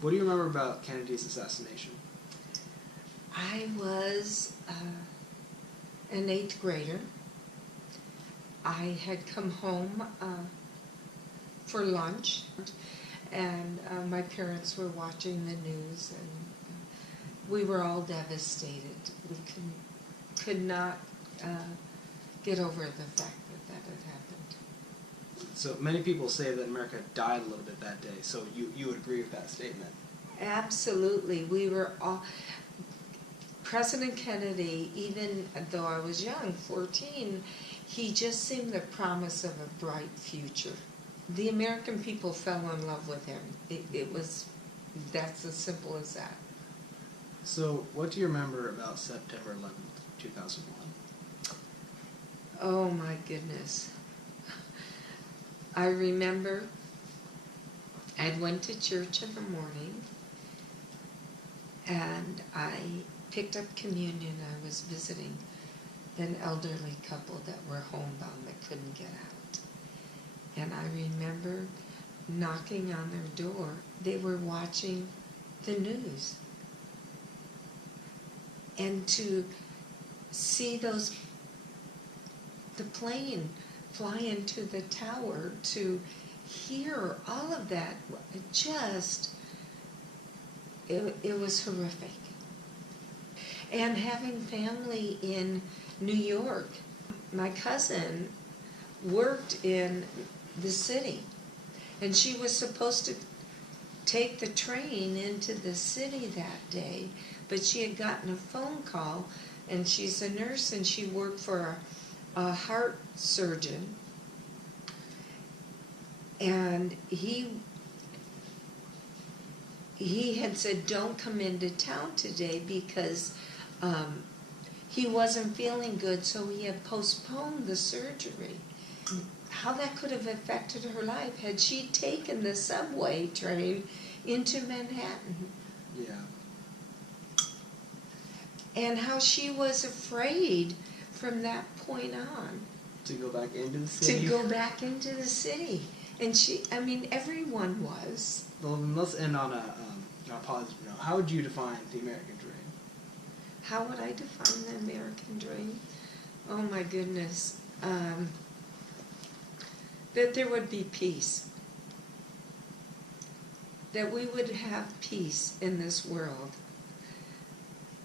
What do you remember about Kennedy's assassination? I was an 8th grader. I had come home for lunch, and my parents were watching the news, and we were all devastated. We could not get over the fact that had happened. So many people say that America died a little bit that day, so you would agree with that statement? Absolutely. We were all... President Kennedy, even though I was young, 14, he just seemed the promise of a bright future. The American people fell in love with him. That's as simple as that. So what do you remember about September 11th, 2001? Oh my goodness. I remember I went to church in the morning, and I picked up communion. I was visiting an elderly couple that were homebound that couldn't get out. And I remember knocking on their door. They were watching the news. And to see the plane fly into the tower, to hear all of that, it was horrific. And having family in New York, my cousin worked in the city, and she was supposed to take the train into the city that day, but she had gotten a phone call, and she's a nurse, and she worked for a heart surgeon, and he had said, don't come into town today because he wasn't feeling good, so he had postponed the surgery. How that could have affected her life had she taken the subway train into Manhattan. Yeah. And how she was afraid from that point on. To go back into the city? To go back into the city. And everyone was. Well, let's end on a positive note. How would you define the American dream? How would I define the American dream? Oh my goodness. That there would be peace. That we would have peace in this world.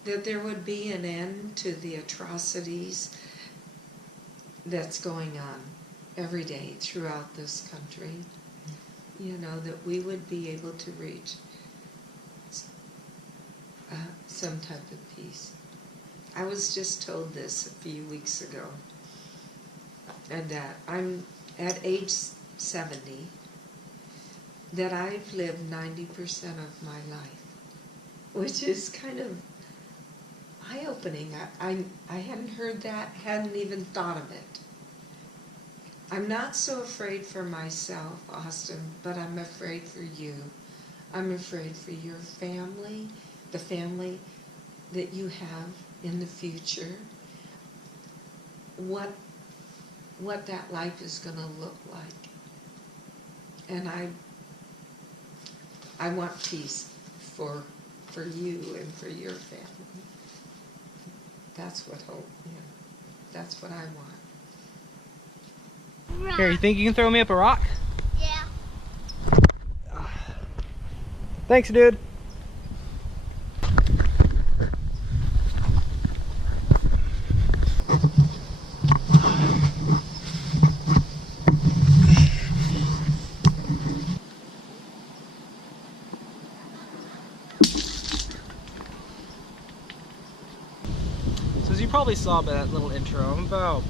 That there would be an end to the atrocities that's going on every day throughout this country. You know, that we would be able to reach some type of peace. I was just told this a few weeks ago, and that I'm at age 70, that I've lived 90% of my life, which is kind of eye-opening. I hadn't heard that, hadn't even thought of it. I'm not so afraid for myself, Austin, but I'm afraid for you. I'm afraid for your family, the family that you have in the future, what that life is going to look like. And I want peace for you and for your family. That's what that's what I want. Rock. Here, you think you can throw me up a rock? Yeah. Thanks, dude. So as you probably saw by that little intro, I'm about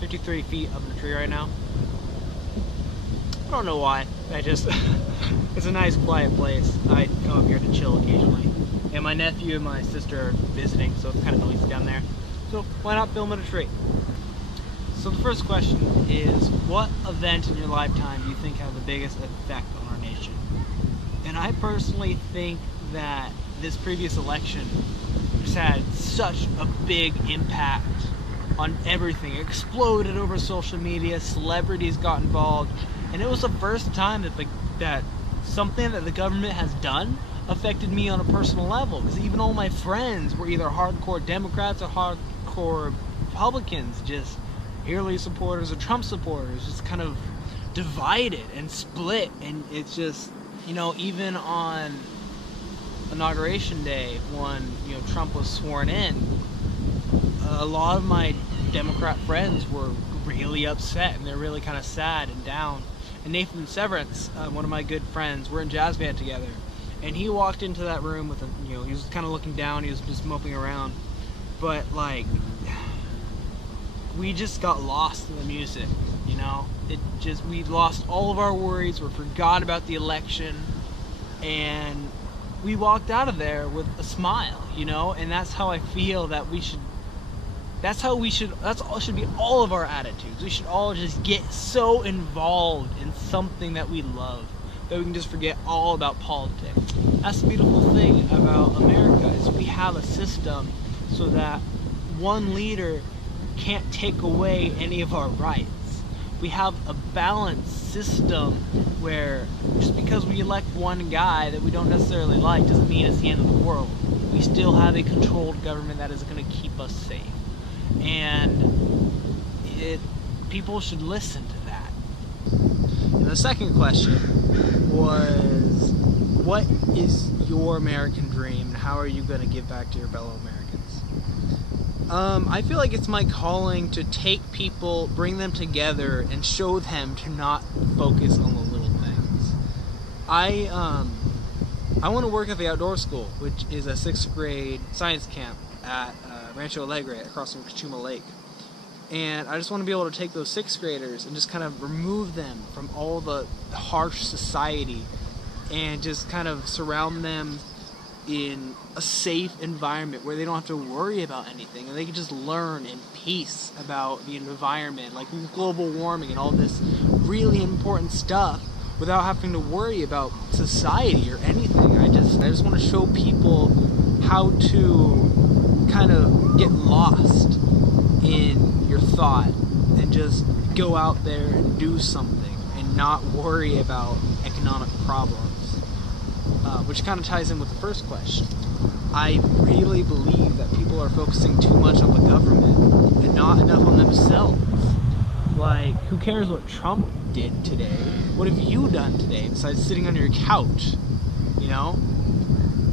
53 feet up in the tree right now. I don't know why. It's a nice quiet place. I come up here to chill occasionally. And my nephew and my sister are visiting, so it's kind of noisy down there. So why not film in a tree? So the first question is, what event in your lifetime do you think had the biggest effect on our nation? And I personally think that this previous election just had such a big impact on everything. It exploded over social media, celebrities got involved, and it was the first time that something that the government has done affected me on a personal level, because even all my friends were either hardcore Democrats or hardcore Republicans, just Hillary supporters or Trump supporters, just kind of divided and split. And it's just, even on Inauguration Day, when Trump was sworn in, a lot of my Democrat friends were really upset, and they're really kind of sad and down. And Nathan Severance, one of my good friends, we're in jazz band together, and he walked into that room with he was kind of looking down, he was just moping around, but like, we just got lost in the music, we lost all of our worries, we forgot about the election, and we walked out of there with a smile, and that's how I feel that that should be all of our attitudes. We should all just get so involved in something that we love that we can just forget all about politics. That's the beautiful thing about America, is we have a system so that one leader can't take away any of our rights. We have a balanced system where just because we elect one guy that we don't necessarily like doesn't mean it's the end of the world. We still have a controlled government that is going to keep us safe. And people should listen to that. And the second question was, what is your American dream, and how are you going to give back to your fellow Americans? I feel like it's my calling to take people, bring them together, and show them to not focus on the little things. I want to work at the outdoor school, which is a 6th grade science camp at Rancho Alegre across from Cachuma Lake. And I just want to be able to take those 6th graders and just kind of remove them from all the harsh society and just kind of surround them in a safe environment where they don't have to worry about anything, and they can just learn in peace about the environment, like global warming and all this really important stuff, without having to worry about society or anything. I just want to show people how to kind of get lost in your thought and just go out there and do something and not worry about economic problems. Which kind of ties in with the first question. I really believe that people are focusing too much on the government and not enough on themselves. Like, who cares what Trump did today? What have you done today besides sitting on your couch?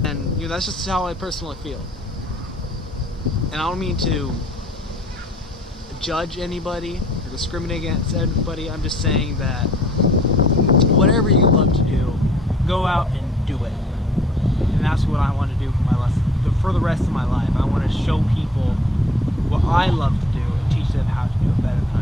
And that's just how I personally feel. And I don't mean to judge anybody or discriminate against anybody. I'm just saying that whatever you love to do, go out and do it. And that's what I want to do for the rest of my life. I want to show people what I love to do and teach them how to do it better than I